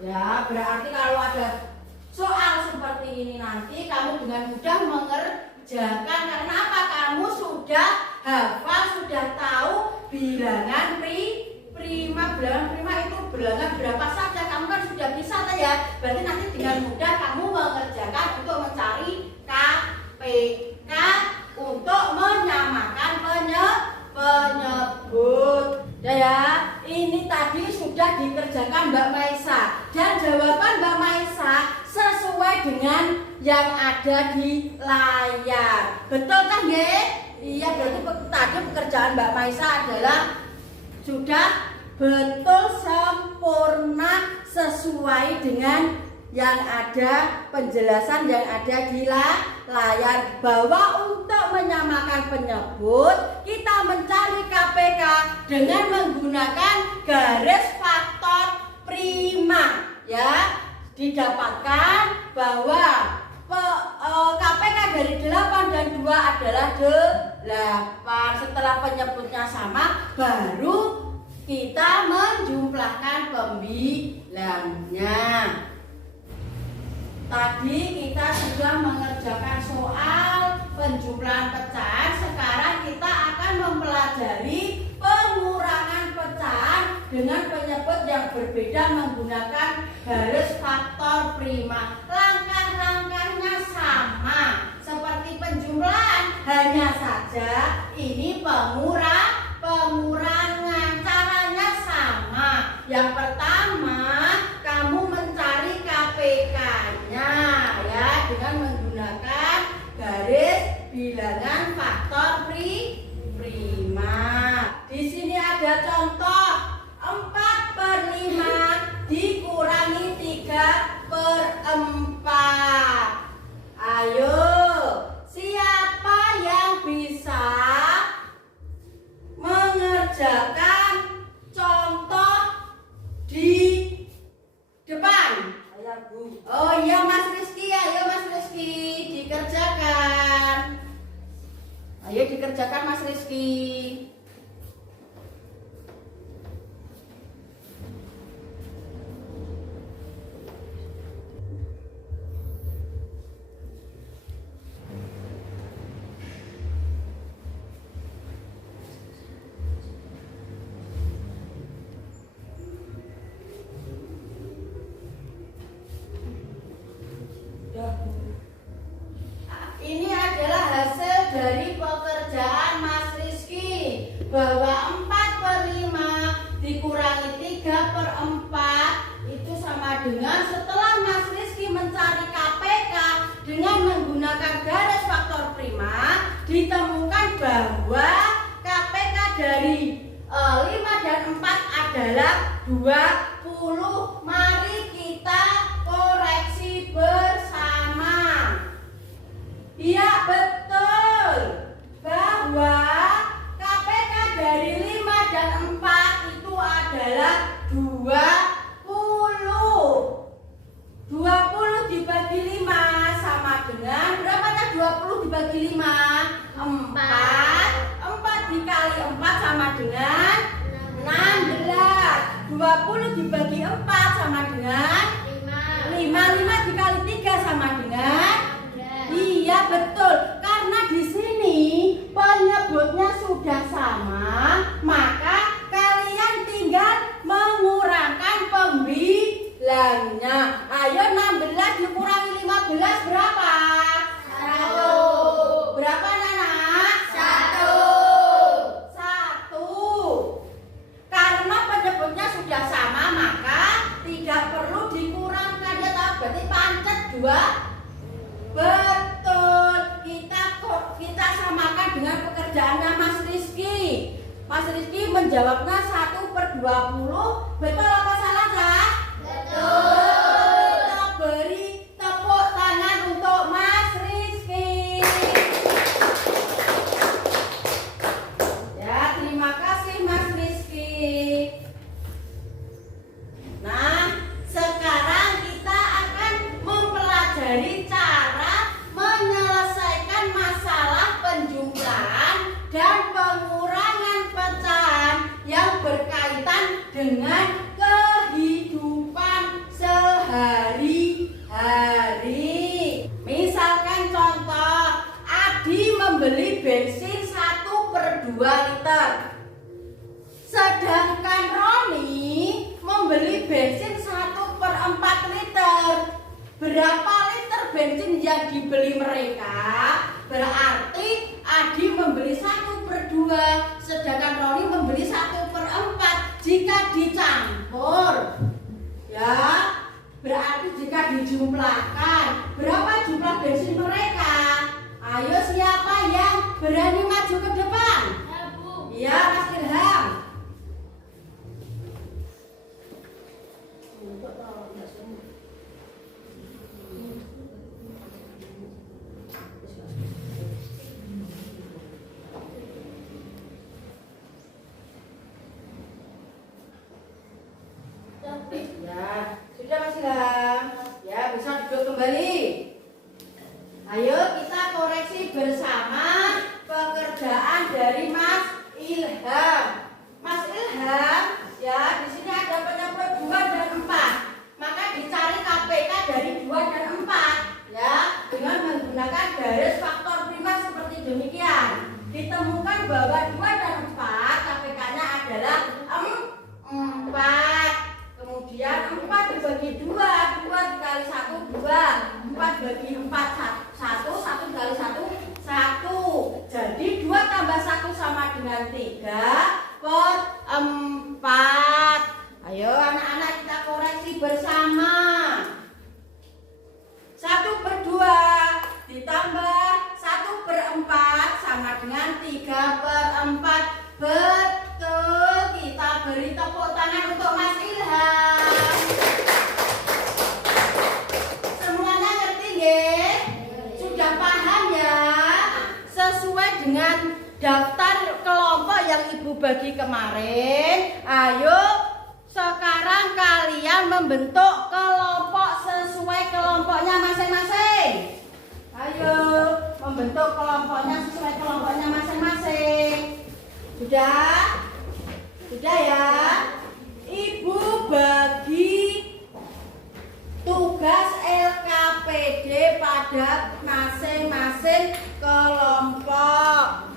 Ya, berarti kalau ada soal seperti ini nanti kamu dengan mudah mengerjakan. Karena apa? Kamu sudah hafal, sudah tahu bilangan prima. Bilangan prima itu bilangan berapa saja. Kamu kan sudah bisa ya. Berarti nanti dengan mudah kamu mengerjakan untuk mencari KPK untuk menyamakan penyebut. Ya, ini tadi sudah dikerjakan Mbak Maisa dan jawaban Mbak Maisa sesuai dengan yang ada di layar. Betul kan, nggih? Iya, berarti tadi pekerjaan Mbak Maisa adalah sudah betul sempurna sesuai dengan yang ada penjelasan yang ada di layar, bahwa untuk menyamakan penyebut kita mencari KPK dengan menggunakan garis faktor prima. Ya, didapatkan bahwa KPK dari 8 dan 2 adalah 8. Setelah penyebutnya sama, baru kita menjumlahkan pembilangnya. Tadi kita sudah mengerjakan soal penjumlahan pecahan. Sekarang kita akan mempelajari pengurangan pecahan dengan penyebut yang berbeda menggunakan garis faktor prima. Langkah-langkahnya sama seperti penjumlahan, hanya saja ini pengurangan. Caranya sama. Yang pertama, kamu mencari KPK-nya ya dengan menggunakan garis bilangan faktor prima. Di sini ada contoh 4/5 dikurangi 3/4. Ayo, siapa yang bisa mengerjakan contoh di depan? Oh iya Mas Rizky, ayo Mas Rizky dikerjakan. Ayo dikerjakan Mas Rizky. Ini adalah hasil dari pekerjaan Mas Rizky, bahwa 4/5 dikurangi 3/4 menggunakan garis faktor prima, ditemukan bahwa KPK dari 5 dan 4 adalah 20. Mari kita koreksi bersama. Ya betul, bahwa KPK dari 5 dan 4 itu adalah 20. 20 dibagi 5 sama dengan berapakah 20 dibagi 5? 4. 4 dikali 4 sama dengan 16. 20 dibagi 4 sama dengan 5. 5 dikali 3 sama dengan 16. Iya betul. Karena di sini penyebutnya sudah sama, maka kalian tinggal mengurangkan pembilangnya. Ayo 16 dikurangi 15 berapa? 1. Berapa Nana? 1. 1. Karena penyebutnya sudah sama, maka tidak perlu dikurangkan. Ya tahu berarti pancet 2. Betul. Kita samakan dengan pekerjaannya Mas Rizky. Mas Rizky menjawabnya 1/20. Betul apa salah, Cak? Betul. Kita beri tepuk tangan untuk Mas Rizky. Ya, terima kasih Mas Rizky. Nah, sekarang kita akan mempelajari cara menyelesaikan masalah penjumlahan dan pengurangan pecahan yang berkaitan dengan kehidupan sehari-hari. Misalkan contoh, Adi membeli bensin 1/2 liter. Sedangkan Roni membeli bensin 1/4 liter. Berapa liter bensin yang dibeli mereka? Berarti Adi membeli 1/2, sedangkan Roni membeli 1/4. Jika dicampur, ya, berarti jika dijumlahkan, berapa jumlah bensin mereka? Ayo siapa yang berani maju ke depan? Ya, Mas Ilham. Ya, sudah Mas Ilham. Ya, bisa duduk kembali. Ayo kita koreksi bersama pekerjaan dari Mas Ilham. Mas Ilham, ya di sini ada penyebut 2 dan 4. Maka dicari KPK dari 2 dan 4, ya, dengan menggunakan garis faktor prima seperti demikian. Ditemukan bahwa 2 dan 4 KPK-nya adalah 4. Kemudian 4 dibagi 2, 2 dikali 1, 2. 4 bagi 4, 1, 1 dikali 1, 1. Jadi 2 tambah 1 sama dengan 3/4. Ayo anak-anak kita koreksi bersama. 1/2 ditambah 1/4 sama dengan 3/4. Betul. Kita beri tepuk tangan untuk Mas Ilham. Semuanya ngerti nggih? Sudah paham ya? Sesuai dengan daftar kelompok yang Ibu bagi kemarin. Ayo sekarang kalian membentuk kelompok sesuai kelompoknya masing-masing. Ayo membentuk kelompoknya sesuai kelompoknya masing-masing. Sudah? Sudah ya? Ibu bagi tugas LKPD pada masing-masing kelompok.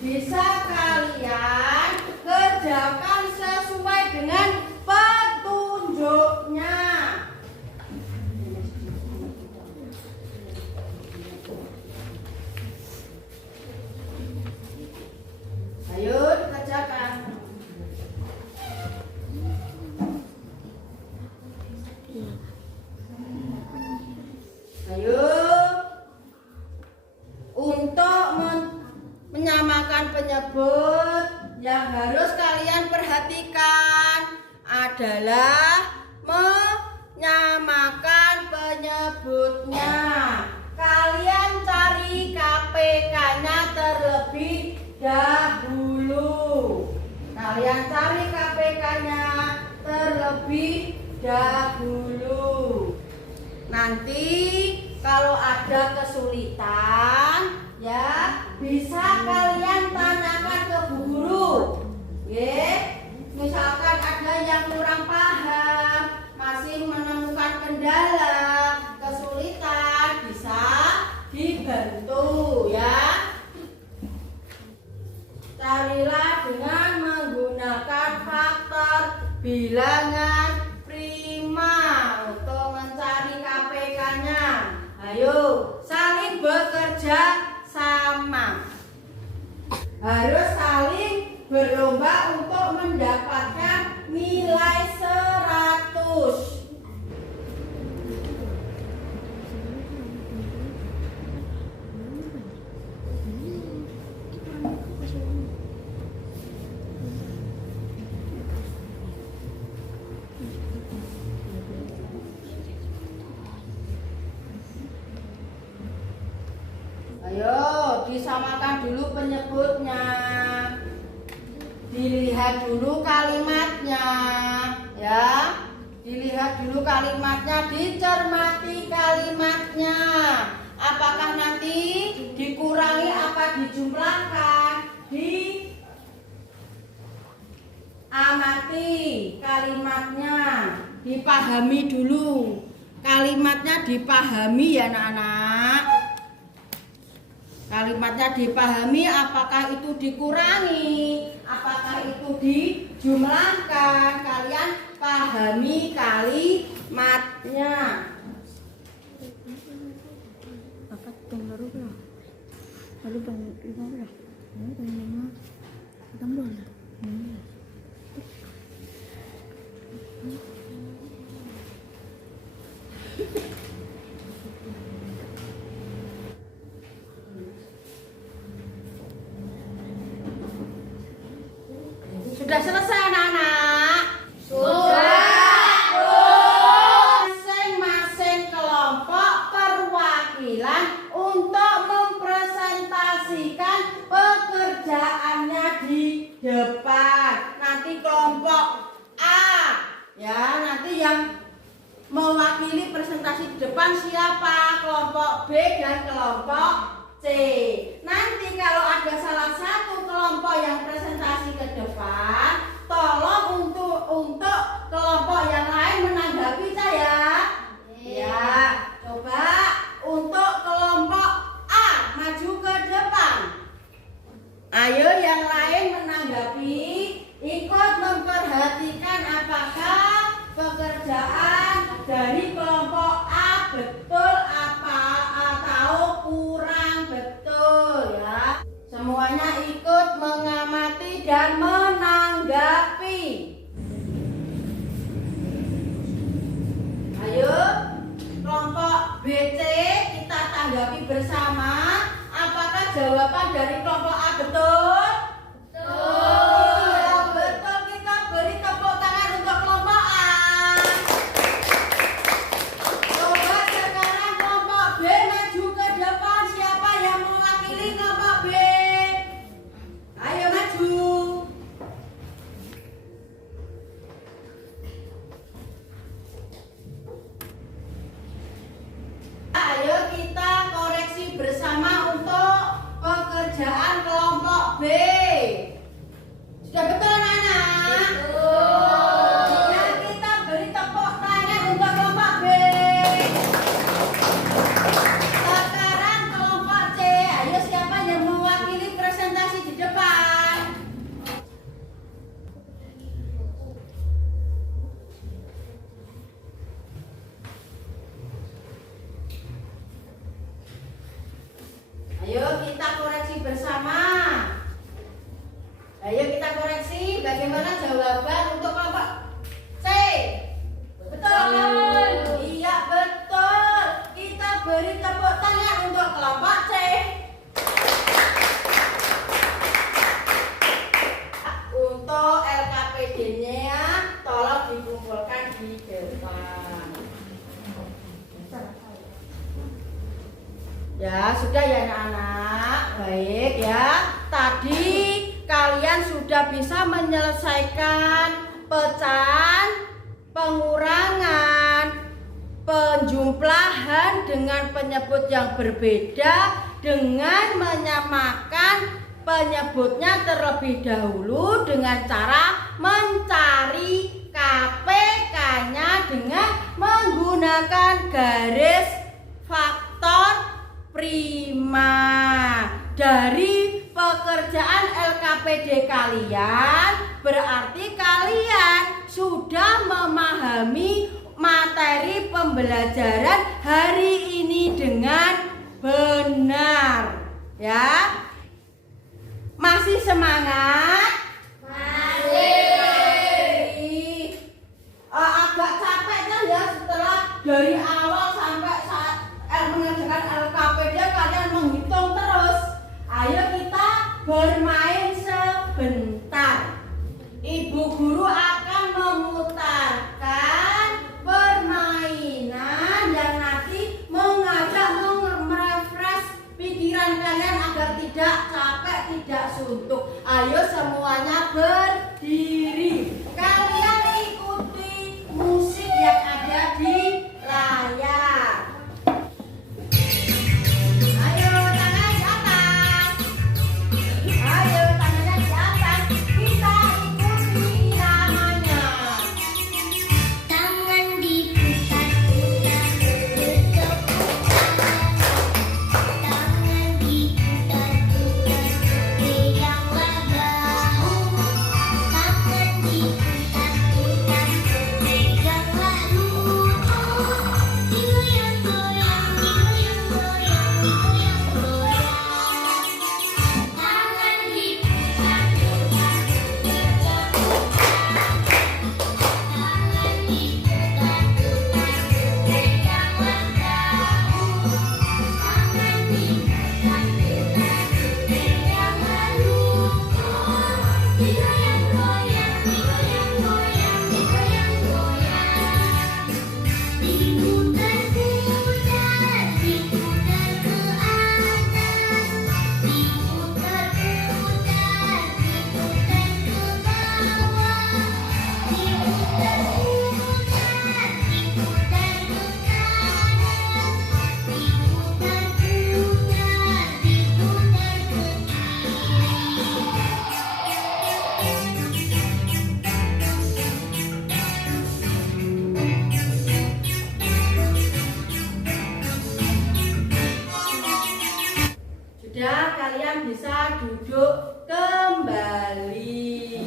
Bisa kalian kerjakan sesuai dengan petunjuknya. yang harus kalian perhatikan adalah menyamakan penyebutnya. Kalian cari KPK-nya terlebih dahulu. Kalian cari KPK-nya terlebih dahulu. Nanti kalau ada kesulitan ya bisa kalian tanyakan ke guru. Misalkan ada yang kurang paham, masih menemukan kendala, kesulitan, bisa dibantu ya. Carilah dengan menggunakan faktor bilangan prima untuk mencari KPK-nya. Ayo, saling bekerja sama. Harus saling berlomba untuk mendapatkan nilai 100. Ayo, disamakan dulu penyebutnya. Dilihat dulu kalimatnya, ya. Dilihat dulu kalimatnya, dicermati kalimatnya. Apakah nanti dikurangi apa dijumlahkan? Diamati kalimatnya, dipahami dulu. Kalimatnya dipahami ya anak-anak. Kalimatnya dipahami, apakah itu dikurangi, apakah itu dijumlahkan. Kalian pahami kalimatnya. Sudah selesai anak-anak? Sudah. Masing-masing kelompok perwakilan untuk mempresentasikan pekerjaannya di depan. Nanti kelompok A, ya, nanti yang mewakili presentasi di depan siapa? Kelompok B dan kelompok C. Nanti kalau ada salah satu kelompok yang presentasi ke depan, tolong untuk kelompok yang lain menanggapi saya. Ya, coba untuk kelompok A maju ke depan. Ayo yang lain menanggapi, ikut memperhatikan apakah pekerjaan dari kelompok A betul apa atau kurang betul ya. Semuanya ikut mengamati dan menanggapi. Ayo kelompok BC kita tanggapi bersama. Apakah jawaban dari kelompok A betul? Betul. Betul, kita beri tepuk tangan untuk kelompok A. Coba sekarang kelompok B maju ke depan. Siapa yang mewakili kelompok B? Ayo maju. Ayo kita koreksi bersama untuk pekerjaan kelompok B. Sudah betul anak-anak? Betul. Ya, kita beri tepuk tangan untuk kelompok B. Sekarang kelompok C. Ayo siapa yang mewakili presentasi di depan? Ayo kita koreksi bersama. Ayo kita koreksi bagaimana jawaban untuk kelompok C. Betul. Iya betul. Kita beri tepuk tangan untuk kelompok C. Ya, sudah ya anak-anak. Baik ya. Tadi kalian sudah bisa menyelesaikan pecahan, pengurangan, penjumlahan dengan penyebut yang berbeda dengan menyamakan penyebutnya terlebih dahulu dengan cara mencari KPK-nya dengan menggunakan garis faktor prima. Dari pekerjaan LKPD kalian berarti kalian sudah memahami materi pembelajaran hari ini dengan benar ya. Masih semangat? Masih. Agak capek kan ya setelah dari awal sampai saat mengerjakan LKPD kalian menghitung terus. Ayo kita bermain sebentar. Ibu guru akan memutarkan permainan yang nanti mengajak merefresh pikiran kalian agar tidak capek, tidak suntuk. Ayo semuanya berdiri. Kalian ikuti musik yang ada di layar. Ayo tangan di atas. Ayo tangannya di atas. Kita ikuti iramanya. Tangan diputar-putar, tangan diputar-putar, goyanglah bahu. Tangan diputar-putar, goyanglah lutut. Digoyang-goyang, digoyang-goyang, digoyang-goyang. Tangan diputar-putar, tangan diputar-putar, goyanglah bahu. Tangan diputar-putar, goyanglah lutut. Digoyang-goyang, digoyang-goyang, digoyang-goyang. Diputar-putar, diputar ke atas. Diputar-putar, diputar ke bawah. Diputar-putar, diputar ke kanan. Diputar-putar, diputar ke Sudah, kalian bisa duduk kembali.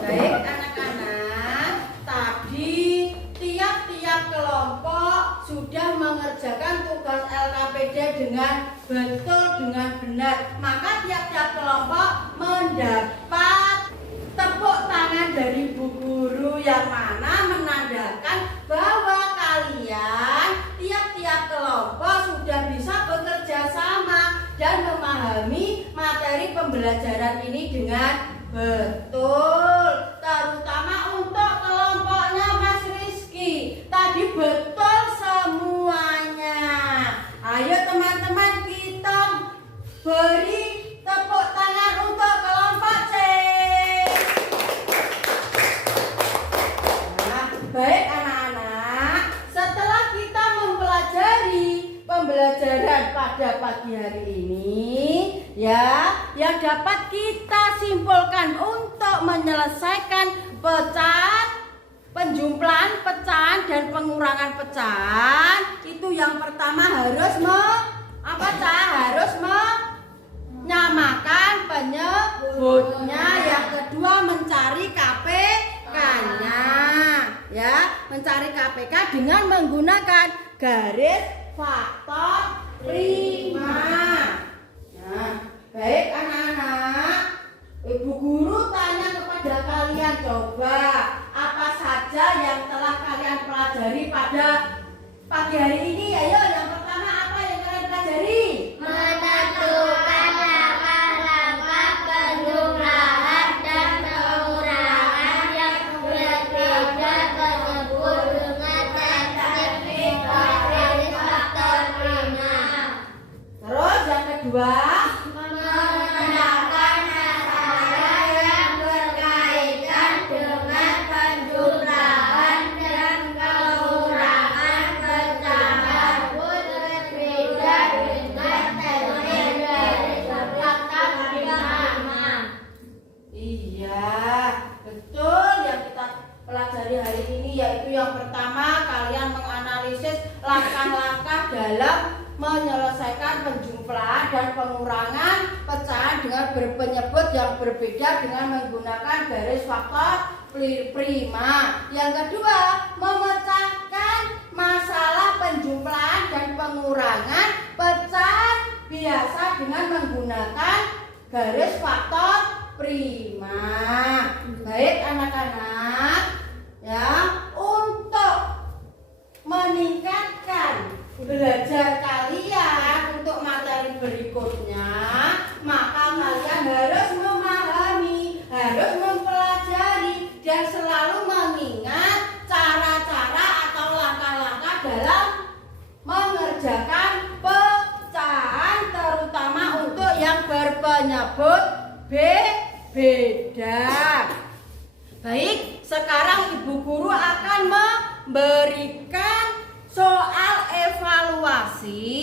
Baik anak-anak, tadi tiap-tiap kelompok sudah mengerjakan tugas LKPD dengan betul, dengan benar. Maka tiap-tiap kelompok mendapat tepuk tangan dari Bu Guru yang mana menandakan bahwa kalian tiap-tiap kelompok sudah bisa bekerja sama dan memahami materi pembelajaran ini dengan betul. Terutama untuk kelompoknya Mas Rizky. Tadi betul semuanya. Ayo teman-teman kita beri tepuk tangan untuk kelompok C. Nah, baik anak-anak, setelah kita mempelajari pembelajaran pada pagi hari ini ya, yang dapat kita simpulkan untuk menyelesaikan pecahan, penjumlahan pecahan dan pengurangan pecahan itu yang pertama harus harus menyamakan penyebutnya, yang kedua mencari KPK-nya ya, mencari KPK dengan menggunakan garis faktor prima. Nah, baik anak-anak, Ibu Guru tanya kepada kalian, coba apa saja yang telah kalian pelajari pada pagi hari ini? Ayo, yang pertama apa yang kalian pelajari? menentukan langkah-langkah penjumlahan dan pengurangan yang berbeda penyebut dengan teknik garis faktor prima. pengurangan pecahan dengan berpenyebut yang berbeda dengan menggunakan garis faktor prima. Yang kedua, memecahkan masalah penjumlahan dan pengurangan pecahan biasa dengan menggunakan garis faktor prima. Baik anak-anak, ya, untuk meningkatkan belajar kalian untuk materi berikutnya, maka kalian harus memahami, harus mempelajari dan selalu mengingat cara-cara atau langkah-langkah dalam mengerjakan pecahan, terutama untuk yang berpenyebut beda. Baik, sekarang Ibu Guru akan memberikan soal evaluasi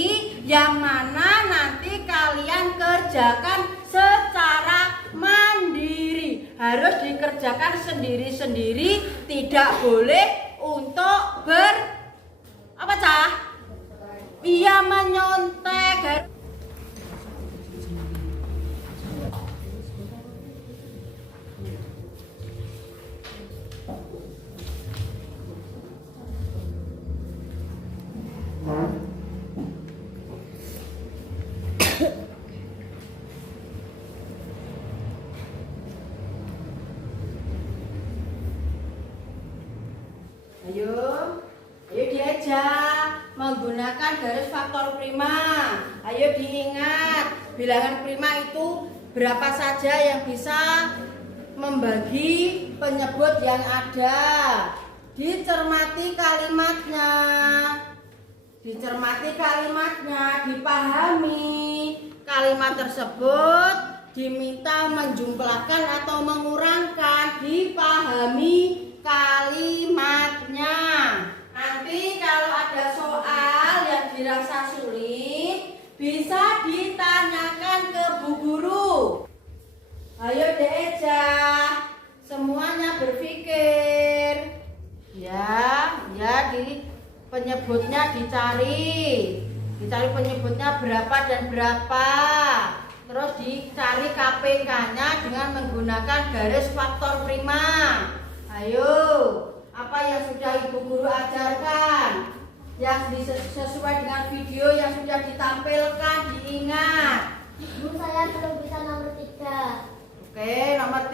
yang mana nanti kalian kerjakan secara mandiri. Harus dikerjakan sendiri-sendiri, tidak boleh untuk menyontek. Ayo diajak menggunakan garis faktor prima. Ayo diingat, bilangan prima itu berapa saja yang bisa membagi penyebut yang ada. Dicermati kalimatnya, dipahami kalimat tersebut, diminta menjumlahkan atau mengurangkan, dipahami kalimatnya. Nanti kalau ada soal yang dirasa sulit, bisa ditanyakan ke Bu Guru. Ayo Deja, semuanya berpikir. Ya, di penyebutnya dicari penyebutnya berapa dan berapa. Terus dicari KPK-nya dengan menggunakan garis faktor prima. Ayo, apa yang sudah Ibu Guru ajarkan, yang sesuai dengan video yang sudah ditampilkan, diingat. Bu, saya belum bisa nomor 3. Oke, nomor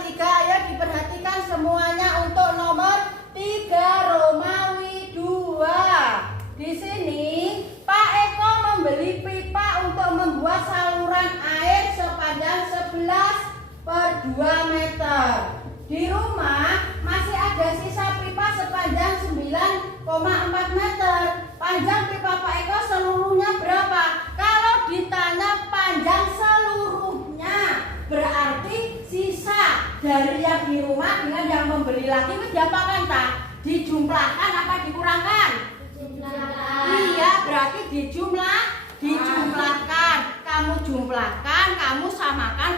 3. Ayo diperhatikan semuanya untuk nomor 3 Romawi 2. Di sini Pak Eko membeli pipa untuk membuat saluran air sepanjang 11/2 meter. Di rumah masih ada sisa pipa sepanjang 9,4 meter. Panjang pipa Pak Eko seluruhnya berapa? Kalau ditanya panjang seluruhnya, berarti sisa dari yang di rumah dengan yang membeli lagi itu diapakan, tak? Dijumlahkan apa dikurangkan? Dijumlahkan. Iya, berarti dijumlahkan. Kamu jumlahkan, kamu samakan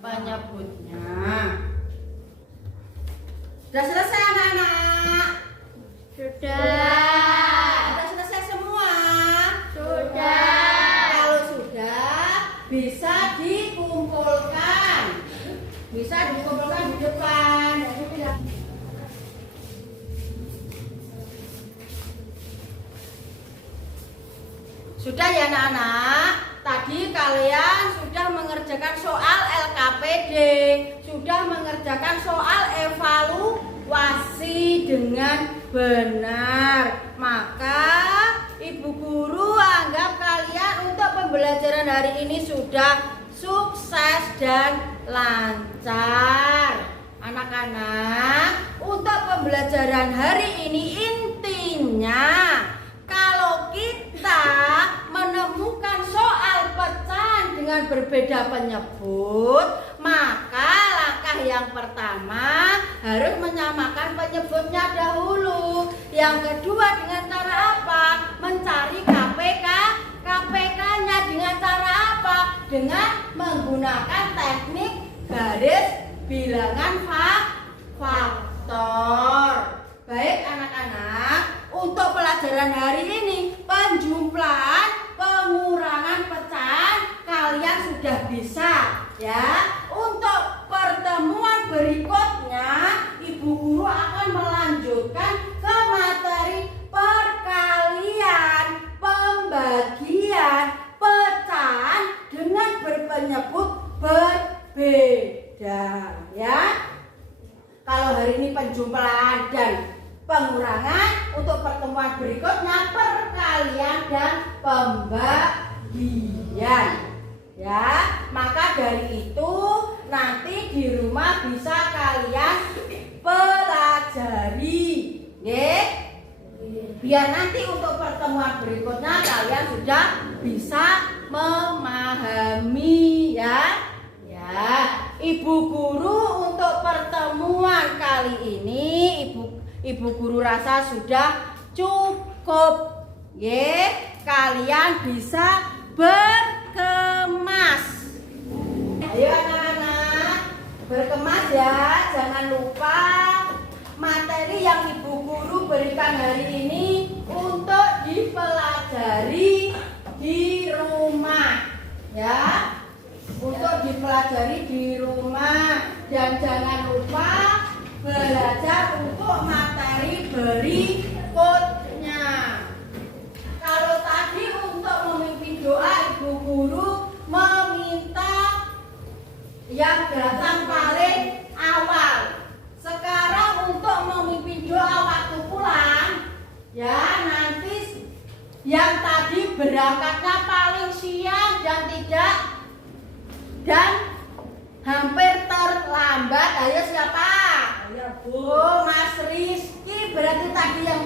penyebutnya. Sudah selesai anak-anak? Sudah selesai semua? Sudah. Kalau sudah, bisa dikumpulkan di depan. Sudah ya anak-anak? Tadi kalian sudah mengerjakan soal LKPD, sudah mengerjakan soal evaluasi dengan benar. Maka Ibu Guru anggap kalian untuk pembelajaran hari ini sudah sukses dan lancar. Anak-anak, untuk pembelajaran hari ini intinya, kalau kita menemukan soal pecahan dengan berbeda penyebut, maka langkah yang pertama harus menyamakan penyebutnya dahulu. Yang kedua dengan cara apa? Mencari KPK-nya dengan cara apa? Dengan menggunakan teknik garis bilangan faktor. Baik anak-anak, untuk pelajaran hari ini penjumlahan, pengurangan pecahan kalian sudah bisa ya. Untuk pertemuan berikutnya Ibu Guru akan melanjutkan ke materi perkalian, pembagian, pecahan dengan berpenyebut berbeda ya. Kalau hari ini penjumlahan dan pengurangan, untuk pertemuan berikutnya perkalian dan pembagian ya. Maka dari itu nanti di rumah bisa kalian pelajari nggih. Biar nanti untuk pertemuan berikutnya kalian sudah bisa memahami ya. Ibu Guru untuk pertemuan kali ini Ibu Guru rasa sudah cukup. Kalian bisa berkemas. Ayo anak-anak, berkemas ya. Jangan lupa materi yang Ibu Guru berikan hari ini untuk dipelajari di rumah ya. Untuk dipelajari di rumah, dan jangan lupa belajar untuk materi berikutnya. Kalau tadi untuk memimpin doa Ibu Guru meminta yang datang paling awal. Sekarang untuk memimpin doa waktu pulang ya, nanti yang tadi berangkatnya paling siang dan hampir terlambat. Ayo siapa? Oh, Mas Rizky berarti tadi yang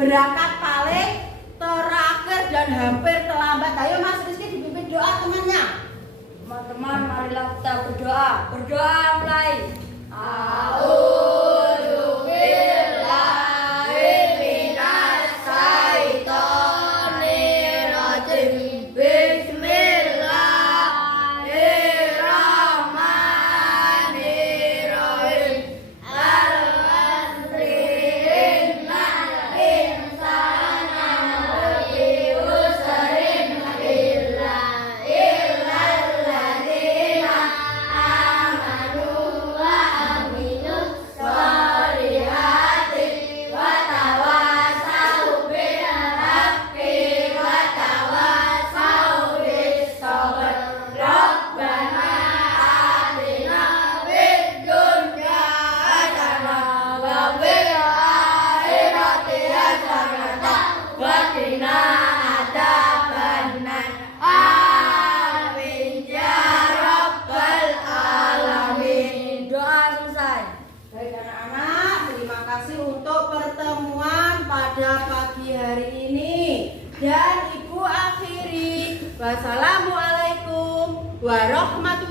berangkat paling terakhir dan hampir terlambat. Ayo Mas Rizky dipimpin doa temannya. Teman-teman, marilah kita berdoa. Berdoa mulai. Dan Ibu akhiri. Wassalamualaikum warahmatullahi